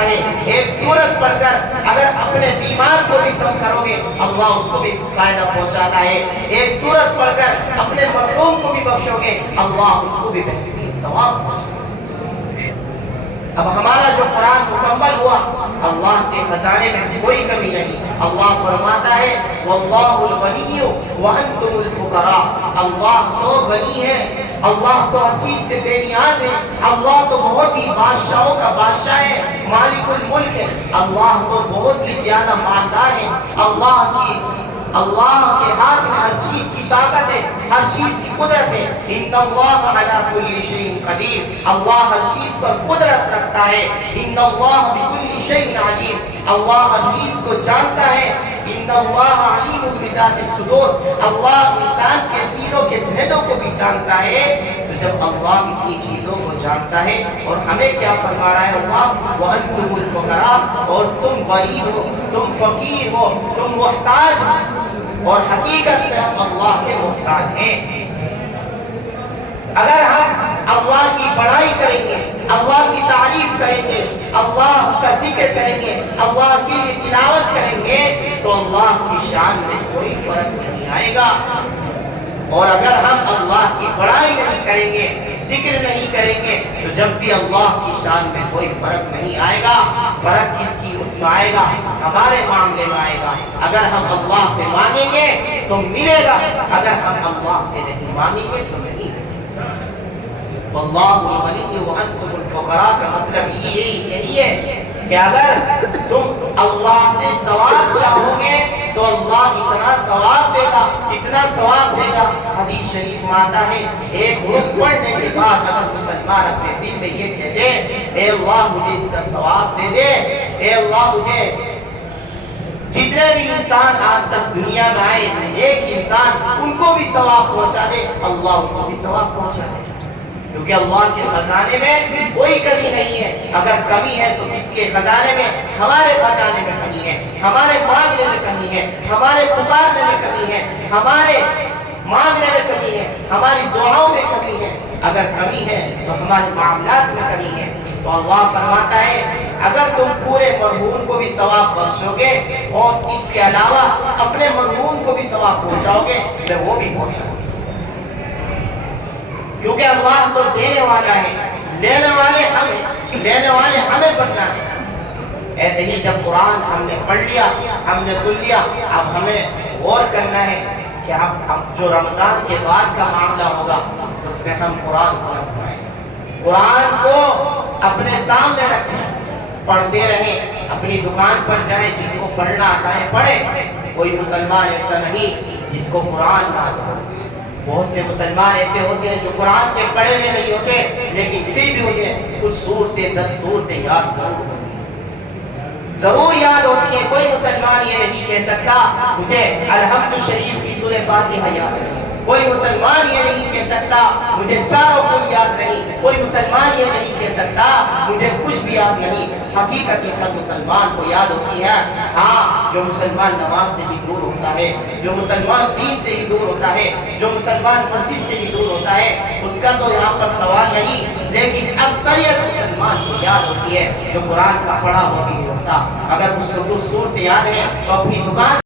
ہے. ایک سورت پڑھ کر اگر اپنے بیمار کو بھی کم کرو گے اللہ اس کو بھی فائدہ پہنچاتا ہے. ایک سورت پڑھ کر اپنے مرحوم کو بھی بخشو گے اللہ اس کو بھی بہترین ثواب پہنچاتا ہے. اب ہمارا جو قرآن مکمل ہوا اللہ کے خزانے میں کوئی کمی نہیں. اللہ فرماتا ہے واللہ الغنی وانتم الفقراء. اللہ تو غنی ہے, اللہ تو ہر چیز سے بے نیاز ہے, اللہ تو بہت ہی بادشاہوں کا بادشاہ ہے, مالک الملک ہے, اللہ تو بہت ہی زیادہ مالدار ہے. اللہ کے ہاتھ میں ہر چیز کی طاقت ہے, ہر چیز کی قدرت ہے. ان اللہ علی کل شیء قدیر. اللہ ہر چیز پر قدرت رکھتا ہے. ان اللہ بکل شیء علیم. اللہ ہر چیز کو جانتا ہے. ان اللہ علیم بذات الصدور. اللہ انسان کے سینوں کے بھیدوں کو بھی جانتا ہے. تو جب اللہ اتنی چیزوں کو جانتا ہے اور ہمیں کیا فرما رہا ہے اللہ وانتم الفقراء, اور تم غریب ہو, تم فقیر ہو, تم محتاج ہو, اور حقیقت میں ہم اللہ کے محتاج ہیں. اگر ہم اللہ کی بڑائی کریں گے, اللہ کی تعریف کریں گے, اللہ کا ذکر کریں گے, اللہ کے لیے تلاوت کریں گے تو اللہ کی شان میں کوئی فرق نہیں آئے گا. اور اگر ہم اللہ کی بڑائی نہیں کریں گے, ذکر نہیں کریں گے, تو جب بھی اللہ کی شان میں کوئی فرق نہیں آئے گا. فرق کس کی اس میں آئے گا, ہمارے معاملے میں آئے گا. اگر ہم اللہ سے مانگیں گے تو ملے گا, اگر ہم اللہ سے نہیں مانگیں گے تو نہیں. واللہ الغنی وانتم الفقراء کا مطلب یہی ہے کہ اگر تم اللہ سے ثواب چاہو گے تو اللہ اتنا ثواب دے گا, اتنا ثواب دے گا. حدیث شریف میں آتا ہے ایک حروف پڑھنے کے بعد اگر مسلمان اپنے دل میں یہ کہہ دے اے اللہ مجھے اس کا ثواب دے دے, اے اللہ مجھے جتنے بھی انسان آج تک دنیا میں آئے ایک انسان ان کو بھی ثواب پہنچا دے, اللہ ان کو بھی ثواب پہنچا دے. کیونکہ اللہ کے خزانے میں کوئی کمی نہیں ہے. اگر کمی ہے تو کس کے خزانے میں, ہمارے خزانے میں کمی ہے, ہمارے مانگنے میں کمی ہے, ہمارے پکارنے میں کمی ہے, ہمارے مانگنے میں کمی ہے, ہماری دعاؤں میں کمی ہے. اگر کمی ہے تو ہمارے معاملات میں کمی ہے. تو اللہ فرماتا ہے اگر تم پورے مرحوم کو بھی ثواب بخشو گے اور اس کے علاوہ اپنے مرحوم کو بھی ثواب پہنچاؤ گے میں وہ بھی پہنچاؤں گا. کیونکہ اللہ تو دینے والا ہے, لینے والے ہمیں بننا ہے. ایسے ہی جب قرآن ہم نے پڑھ لیا, ہم نے سن لیا, اب ہمیں غور کرنا ہے کہ ہم جو رمضان کے بعد کا معاملہ ہوگا اس میں ہم قرآن پڑھ پائیں, قرآن کو اپنے سامنے رکھیں, پڑھتے رہیں, اپنی دکان پر جائیں, جن کو پڑھنا آتا ہے پڑھیں. کوئی مسلمان ایسا نہیں جس کو قرآن نہ آتا. بہت سے مسلمان ایسے ہوتے ہیں جو قرآن کے پڑھے ہوئے نہیں ہوتے لیکن پھر بھی انہیں کچھ صورتیں 10 صورتیں یاد ضرور یاد ہوتی ہیں. کوئی مسلمان یہ نہیں کہہ سکتا مجھے الحمد شریف کی سورہ فاتحہ یاد نہیں. کوئی مسلمان یہ نہیں کہہ سکتا مجھے چاروں کل یاد نہیں. کوئی مسلمان یہ نہیں کہہ سکتا مجھے کچھ بھی یاد نہیں. حقیقت یہ ہر مسلمان کو یاد ہوتی ہے. ہاں, جو مسلمان نماز سے بھی دور ہوتا ہے, جو مسلمان دین سے ہی دور ہوتا ہے, جو مسلمان مسجد سے بھی دور ہوتا ہے, اس کا تو یہاں پر سوال نہیں, لیکن اکثریت مسلمان کو یاد ہوتی ہے جو قرآن کا پڑھا ہوا بھی نہیں ہوتا. اگر اس کو کچھ صورت یاد ہے تو اپنی دکان